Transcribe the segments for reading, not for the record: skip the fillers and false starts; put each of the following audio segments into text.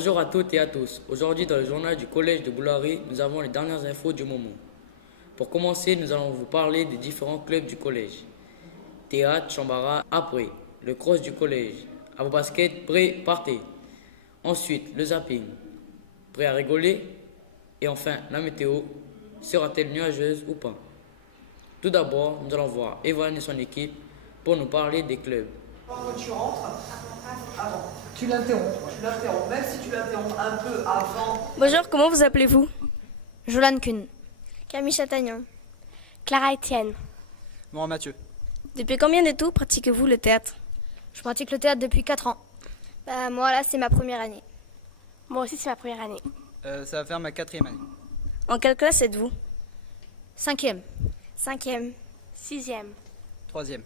Bonjour à toutes et à tous. Aujourd'hui, dans le journal du collège de Boulari, nous avons les dernières infos du moment. Pour commencer, nous allons vous parler des différents clubs du collège. Théâtre, Chambara, après, le cross du collège. À vos baskets, prêt, partez. Ensuite, le zapping. Prêt à rigoler? Et enfin, la météo. Sera-t-elle nuageuse ou pas? Tout d'abord, nous allons voir Evan et son équipe pour nous parler des clubs. Quand tu rentres, avant, tu l'interromps, même si tu l'interromps un peu avant. Bonjour, comment vous appelez-vous? Jolane Kuhn. Camille Chatagnan. Clara Etienne. Moi, Mathieu. Depuis combien de temps pratiquez-vous le théâtre? Je pratique le théâtre depuis 4 ans. Moi là, c'est ma première année. Moi aussi, c'est ma première année. Ça va faire ma 4e année. En quelle classe êtes-vous? 5e. 5e. 6e. 3e.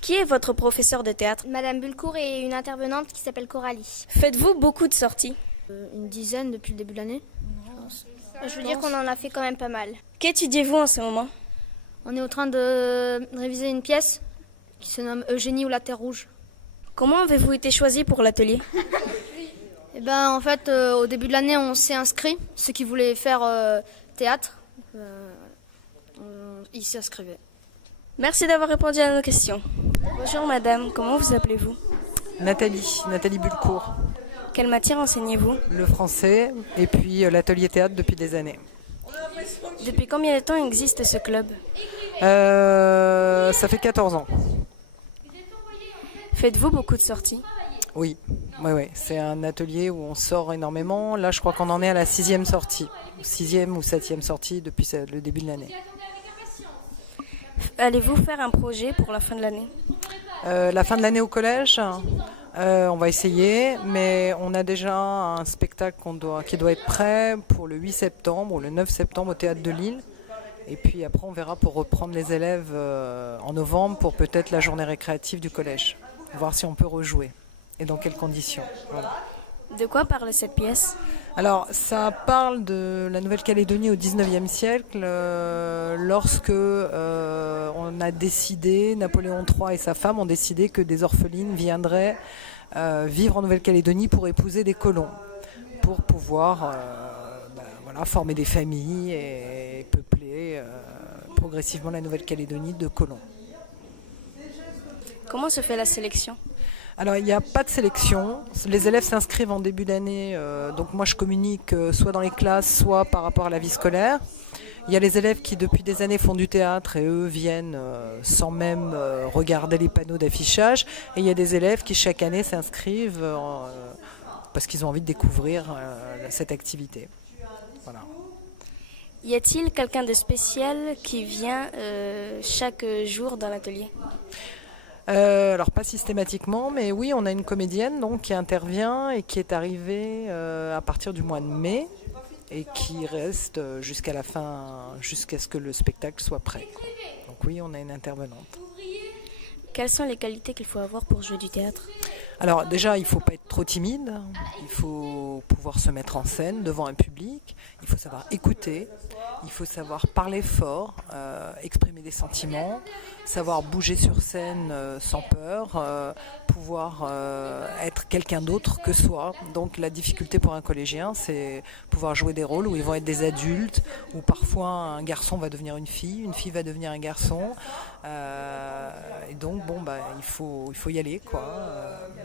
Qui est votre professeur de théâtre? Madame Bulcourt et une intervenante qui s'appelle Coralie. Faites-vous beaucoup de sorties? Une dizaine depuis le début de l'année. Je veux dire qu'on en a fait quand même pas mal. Qu'étudiez-vous en ce moment? On est en train de réviser une pièce qui se nomme Eugénie ou la Terre Rouge. Comment avez-vous été choisi pour l'atelier? En fait, au début de l'année, on s'est inscrit. Ceux qui voulaient faire théâtre, ils s'inscrivaient. Merci d'avoir répondu à nos questions. Bonjour madame, comment vous appelez-vous? Nathalie Bulcourt. Quelle matière enseignez-vous? Le français et puis l'atelier théâtre depuis des années. Depuis combien de temps existe ce club? Ça fait 14 ans. Faites-vous beaucoup de sorties? Oui. C'est un atelier où on sort énormément. Là, je crois qu'on en est à la 6e sortie. 6e ou 7e sortie depuis le début de l'année. Allez-vous faire un projet pour la fin de l'année? La fin de l'année au collège, on va essayer, mais on a déjà un spectacle qui doit être prêt pour le 8 septembre ou le 9 septembre au Théâtre de Lille. Et puis après, on verra pour reprendre les élèves en novembre pour peut-être la journée récréative du collège. Voir si on peut rejouer et dans quelles conditions. Voilà. De quoi parle cette pièce? Alors, ça parle de la Nouvelle-Calédonie au XIXe siècle, lorsque on a décidé, Napoléon III et sa femme ont décidé que des orphelines viendraient vivre en Nouvelle-Calédonie pour épouser des colons, pour pouvoir former des familles et peupler progressivement la Nouvelle-Calédonie de colons. Comment se fait la sélection? Alors, il n'y a pas de sélection. Les élèves s'inscrivent en début d'année. Donc, moi, je communique soit dans les classes, soit par rapport à la vie scolaire. Il y a les élèves qui, depuis des années, font du théâtre et eux viennent sans même regarder les panneaux d'affichage. Et il y a des élèves qui, chaque année, s'inscrivent parce qu'ils ont envie de découvrir cette activité. Voilà. Y a-t-il quelqu'un de spécial qui vient chaque jour dans l'atelier? Alors pas systématiquement, mais oui, on a une comédienne donc qui intervient et qui est arrivée à partir du mois de mai et qui reste jusqu'à la fin, jusqu'à ce que le spectacle soit prêt. Donc oui, on a une intervenante. Quelles sont les qualités qu'il faut avoir pour jouer du théâtre? Alors déjà, il ne faut pas être trop timide, il faut pouvoir se mettre en scène devant un public, il faut savoir écouter, il faut savoir parler fort, exprimer des sentiments, savoir bouger sur scène sans peur, pouvoir être quelqu'un d'autre que soi. Donc la difficulté pour un collégien, c'est pouvoir jouer des rôles où ils vont être des adultes, où parfois un garçon va devenir une fille va devenir un garçon. Et donc il faut y aller, quoi.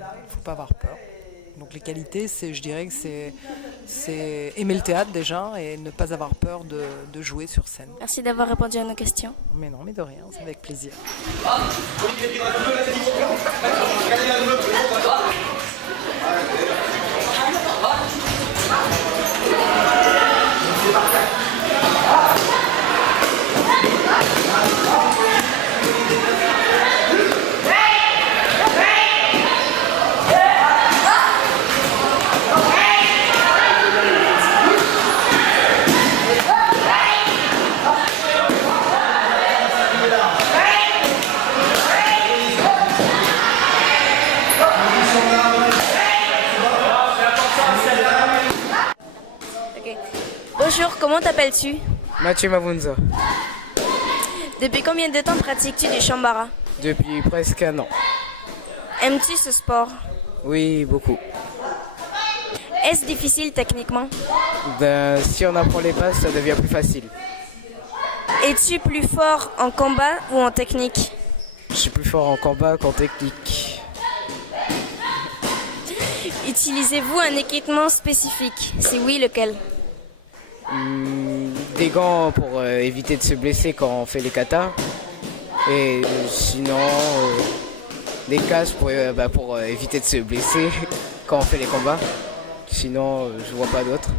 Il ne faut pas avoir peur. Donc les qualités, je dirais que c'est aimer le théâtre déjà et ne pas avoir peur de jouer sur scène. Merci d'avoir répondu à nos questions. Mais non, mais de rien, c'est avec plaisir. Bonjour, comment t'appelles-tu? Mathieu Mabunza. Depuis combien de temps pratiques-tu du Chambara? Depuis presque un an. Aimes-tu ce sport? Oui, beaucoup. Est-ce difficile techniquement? Ben, si on apprend les bases, ça devient plus facile. Es-tu plus fort en combat ou en technique? Je suis plus fort en combat qu'en technique. Utilisez-vous un équipement spécifique? Si oui, lequel? Des gants pour éviter de se blesser quand on fait les katas. Et sinon, des casques pour éviter de se blesser quand on fait les combats. Sinon, je vois pas d'autres.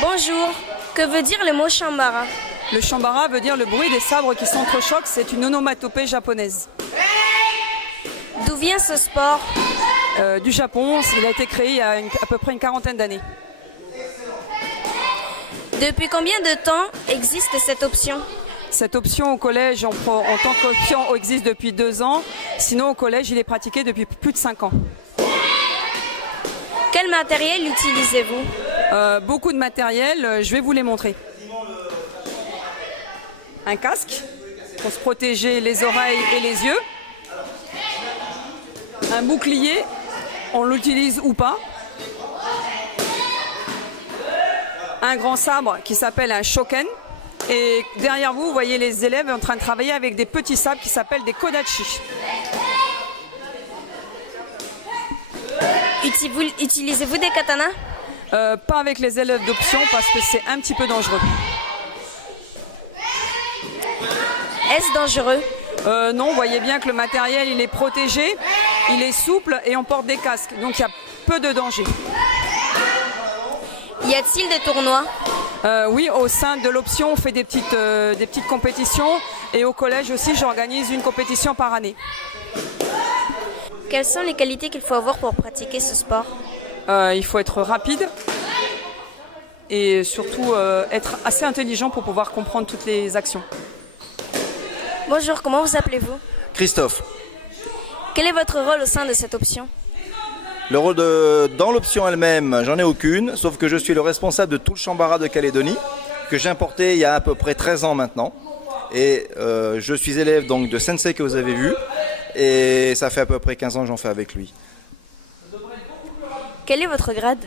Bonjour, que veut dire le mot Shambara? Le shambara veut dire le bruit des sabres qui s'entrechoquent, c'est une onomatopée japonaise. D'où vient ce sport? Du Japon, il a été créé il y a à peu près une quarantaine d'années. Depuis combien de temps existe cette option? Cette option au collège en tant qu'option existe depuis 2 ans, sinon au collège il est pratiqué depuis plus de 5 ans. Quel matériel utilisez-vous? Beaucoup de matériel, je vais vous les montrer. Un casque pour se protéger les oreilles et les yeux. Un bouclier, on l'utilise ou pas. Un grand sabre qui s'appelle un shoken. Et derrière vous, vous voyez les élèves en train de travailler avec des petits sabres qui s'appellent des kodachi. Utilisez-vous des katanas? Pas avec les élèves d'option parce que c'est un petit peu dangereux. Est-ce dangereux? Non, vous voyez bien que le matériel il est protégé, il est souple et on porte des casques. Donc il y a peu de danger. Y a-t-il des tournois? Oui, au sein de l'option, on fait des petites compétitions. Et au collège aussi, j'organise une compétition par année. Quelles sont les qualités qu'il faut avoir pour pratiquer ce sport? Il faut être rapide et surtout être assez intelligent pour pouvoir comprendre toutes les actions. Bonjour, comment vous appelez-vous? Christophe. Quel est votre rôle au sein de cette option? Le rôle dans l'option elle-même, j'en ai aucune, sauf que je suis le responsable de tout le Shambara de Calédonie, que j'ai importé il y a à peu près 13 ans maintenant. Et je suis élève donc de Sensei que vous avez vu, et ça fait à peu près 15 ans que j'en fais avec lui. Quel est votre grade?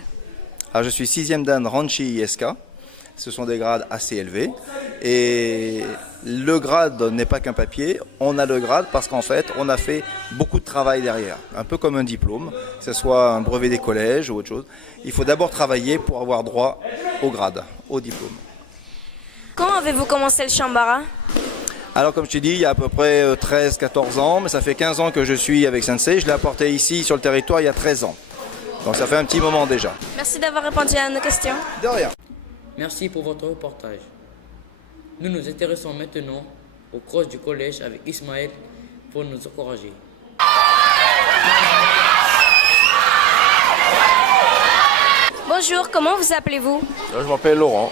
Alors, je suis 6e dan Ranchi ISK, ce sont des grades assez élevés, et le grade n'est pas qu'un papier, on a le grade parce qu'en fait on a fait beaucoup de travail derrière, un peu comme un diplôme, que ce soit un brevet des collèges ou autre chose. Il faut d'abord travailler pour avoir droit au grade, au diplôme. Quand avez-vous commencé le Shambara? Alors comme je t'ai dit, il y a à peu près 13-14 ans, mais ça fait 15 ans que je suis avec Sensei, je l'ai apporté ici sur le territoire il y a 13 ans. Donc ça fait un petit moment déjà. Merci d'avoir répondu à nos questions. De rien. Merci pour votre reportage. Nous nous intéressons maintenant au cross du collège avec Ismaël pour nous encourager. Bonjour, comment vous appelez-vous? Je m'appelle Laurent.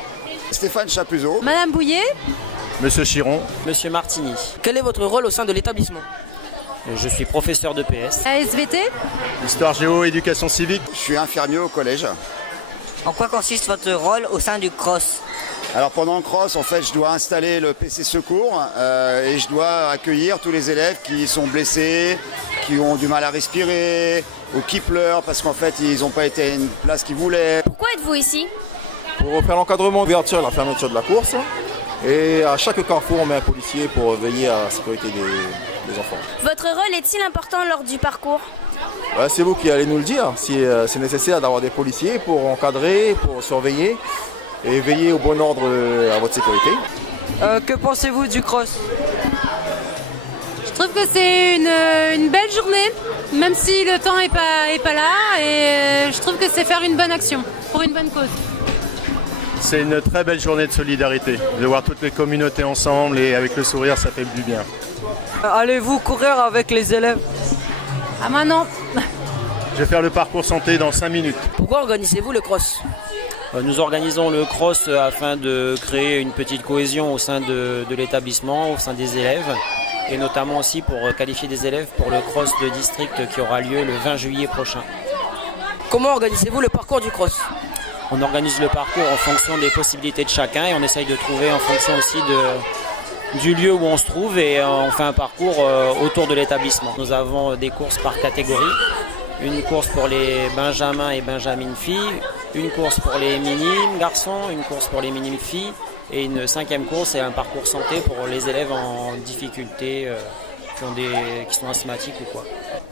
Stéphane Chapuzot. Madame Bouillet. Monsieur Chiron. Monsieur Martini. Quel est votre rôle au sein de l'établissement? Je suis professeur de PS. ASVT. Histoire géo, éducation civique. Je suis infirmier au collège. En quoi consiste votre rôle au sein du CROSS? Alors pendant le CROSS, en fait, je dois installer le PC secours et je dois accueillir tous les élèves qui sont blessés, qui ont du mal à respirer ou qui pleurent parce qu'en fait, ils n'ont pas été à une place qu'ils voulaient. Pourquoi êtes-vous ici? Pour faire l'encadrement, l'ouverture et la fermeture de la course. Et à chaque carrefour, on met un policier pour veiller à la sécurité des enfants. Votre rôle est-il important lors du parcours? C'est vous qui allez nous le dire, si c'est nécessaire d'avoir des policiers pour encadrer, pour surveiller et veiller au bon ordre à votre sécurité. Que pensez-vous du cross? Je trouve que c'est une belle journée, même si le temps est pas là, et je trouve que c'est faire une bonne action, pour une bonne cause. C'est une très belle journée de solidarité, de voir toutes les communautés ensemble et avec le sourire, ça fait du bien. Allez-vous courir avec les élèves? Ah moi non. Je vais faire le parcours santé dans 5 minutes. Pourquoi organisez-vous le cross? Nous organisons le cross afin de créer une petite cohésion au sein de l'établissement, au sein des élèves, et notamment aussi pour qualifier des élèves pour le cross de district qui aura lieu le 20 juillet prochain. Comment organisez-vous le parcours du cross? On organise le parcours en fonction des possibilités de chacun et on essaye de trouver en fonction aussi du lieu où on se trouve, et on fait un parcours autour de l'établissement. Nous avons des courses par catégorie une course pour les benjamins et benjamines filles, une course pour les minimes garçons, une course pour les minimes filles et une 5e course et un parcours santé pour les élèves en difficulté qui sont asthmatiques ou quoi.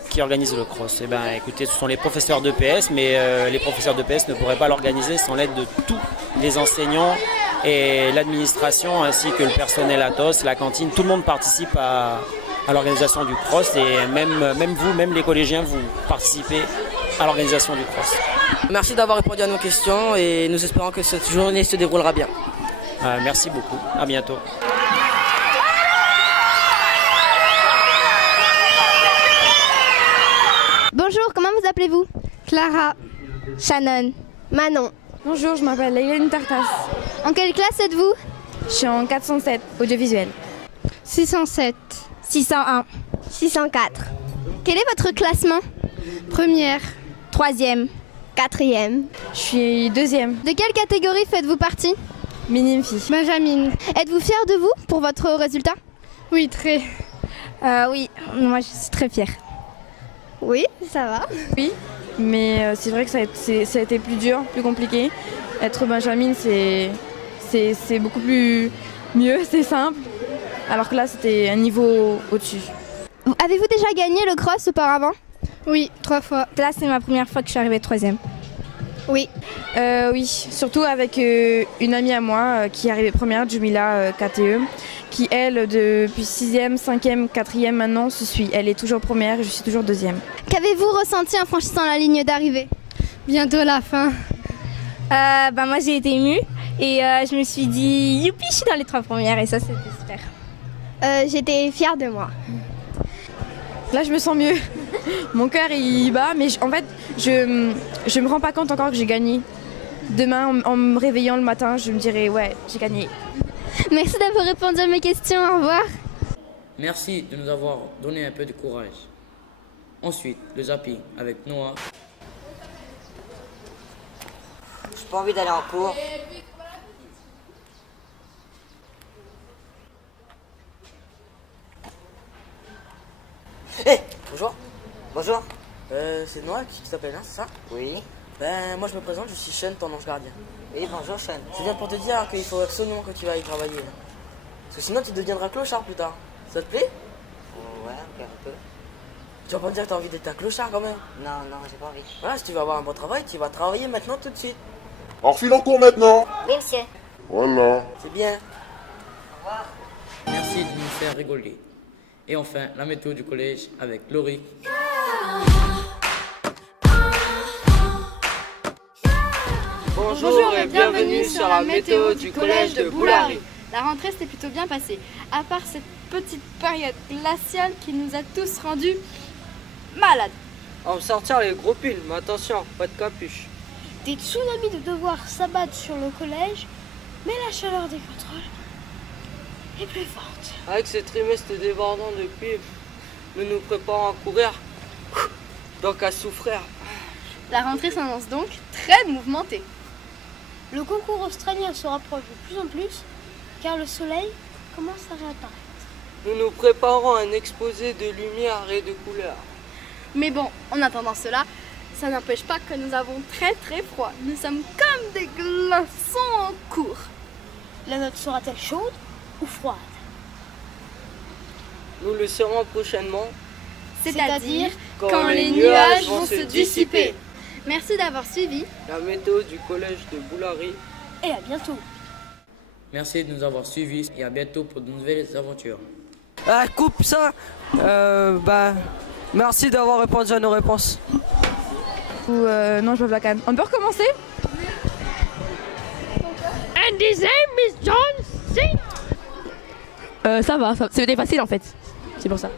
Qui organise le cross? Eh ben, écoutez, ce sont les professeurs d'EPS, mais les professeurs d'EPS ne pourraient pas l'organiser sans l'aide de tous les enseignants et l'administration ainsi que le personnel Athos, la cantine. Tout le monde participe à l'organisation du cross et même vous, même les collégiens, vous participez à l'organisation du cross. Merci d'avoir répondu à nos questions et nous espérons que cette journée se déroulera bien. Merci beaucoup, à bientôt. Bonjour, comment vous appelez-vous? Clara. Shannon. Manon. Bonjour, je m'appelle Hélène Tartas. En quelle classe êtes-vous? Je suis en 407, audiovisuel. 607. 601. 604. Quel est votre classement? Première. Troisième. Quatrième. Je suis 2e. De quelle catégorie faites-vous partie? Minime fille. Benjamin. Êtes-vous fière de vous pour votre résultat? Oui, très. Oui, moi je suis très fière. Oui, ça va. Oui, mais c'est vrai que ça a été plus dur, plus compliqué. Être Benjamin, c'est beaucoup mieux, c'est simple. Alors que là, c'était un niveau au-dessus. Avez-vous déjà gagné le cross auparavant? Oui, 3 fois. Là, c'est ma première fois que je suis arrivée 3e. Oui. Oui, surtout avec une amie à moi qui est arrivée première, Jumila KTE, qui elle, depuis 6e, 5e, 4e maintenant, se suit. Elle est toujours première et je suis toujours 2e. Qu'avez-vous ressenti en franchissant la ligne d'arrivée? Bientôt la fin. Moi, j'ai été émue et je me suis dit, youpi, je suis dans les 3 premières et ça, c'était super. J'étais fière de moi. Là, je me sens mieux. Mon cœur, il bat, mais en fait, je me rends pas compte encore que j'ai gagné. Demain, en me réveillant le matin, je me dirai, ouais, j'ai gagné. Merci d'avoir répondu à mes questions. Au revoir. Merci de nous avoir donné un peu de courage. Ensuite, le zapping avec Noah. J'ai pas envie d'aller en cours. Bonjour. Bonjour. C'est Noah qui t'appelle, hein, c'est ça? Oui. Ben, moi je me présente, je suis Sean, ton ange gardien. Oui, bonjour Sean. Je viens pour te dire qu'il faut absolument que tu ailles travailler. Parce que sinon tu deviendras clochard plus tard. Ça te plaît? Ouais, un peu. Tu vas pas me dire que t'as envie d'être un clochard quand même? Non, j'ai pas envie. Voilà, si tu veux avoir un bon travail, tu vas travailler maintenant tout de suite. On refile en cours maintenant. Oui, monsieur. Voilà. C'est bien. Au revoir. Merci de nous faire rigoler. Et enfin, la météo du collège avec Laurie. Bonjour et bienvenue sur la météo du collège de Boulary. La rentrée s'est plutôt bien passée, à part cette petite période glaciale qui nous a tous rendus malades. On va sortir les gros pulls, mais attention, pas de capuche. Des tsunamis de devoirs s'abattent sur le collège, mais la chaleur des contrôles est plus forte. Avec ce trimestre débordant depuis, nous nous préparons à courir, donc à souffrir. La rentrée s'annonce donc très mouvementée. Le concours australien se rapproche de plus en plus, car le soleil commence à réapparaître. Nous nous préparons à un exposé de lumière et de couleurs. Mais bon, en attendant cela, ça n'empêche pas que nous avons très froid. Nous sommes comme des glaçons en cours. La note sera-t-elle chaude ou froide? Nous le serons prochainement, c'est-à-dire quand les nuages vont se dissiper. Merci d'avoir suivi la météo du collège de Boulary. Et à bientôt. Merci de nous avoir suivis et à bientôt pour de nouvelles aventures. Ah, coupe ça. Merci d'avoir répondu à nos réponses. Non, je veux la canne. On peut recommencer? And his name is John C. Ça va, c'était facile en fait. C'est pour ça.